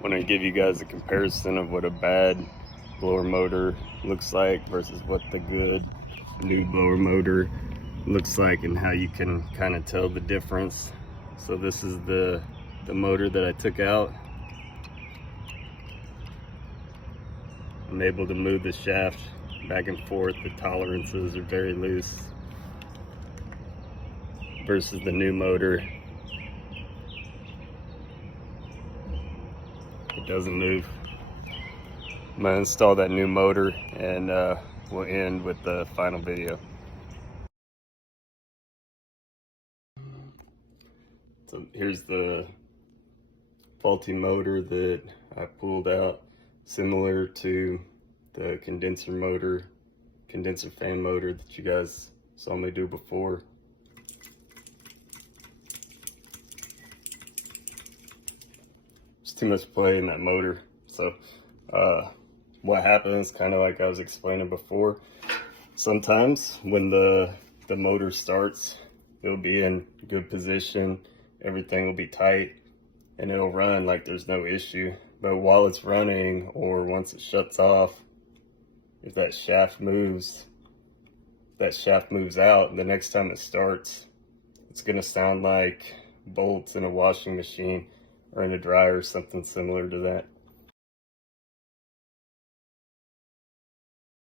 want to give you guys a comparison of what a bad blower motor looks like versus what the good new blower motor looks like, and how you can kind of tell the difference. So this is the motor that I took out. I'm able to move the shaft back and forth. The tolerances are very loose versus the new motor. It doesn't move. I'm gonna install that new motor and we'll end with the final video. So here's the faulty motor that I pulled out, similar to the condenser fan motor that you guys saw me do before. There's too much play in that motor. So what happens, kind of like I was explaining before, sometimes when the motor starts, it'll be in good position, everything will be tight, and it'll run like there's no issue. But while it's running, or once it shuts off, if that shaft moves out, the next time it starts, it's gonna sound like bolts in a washing machine or in a dryer, something similar to that.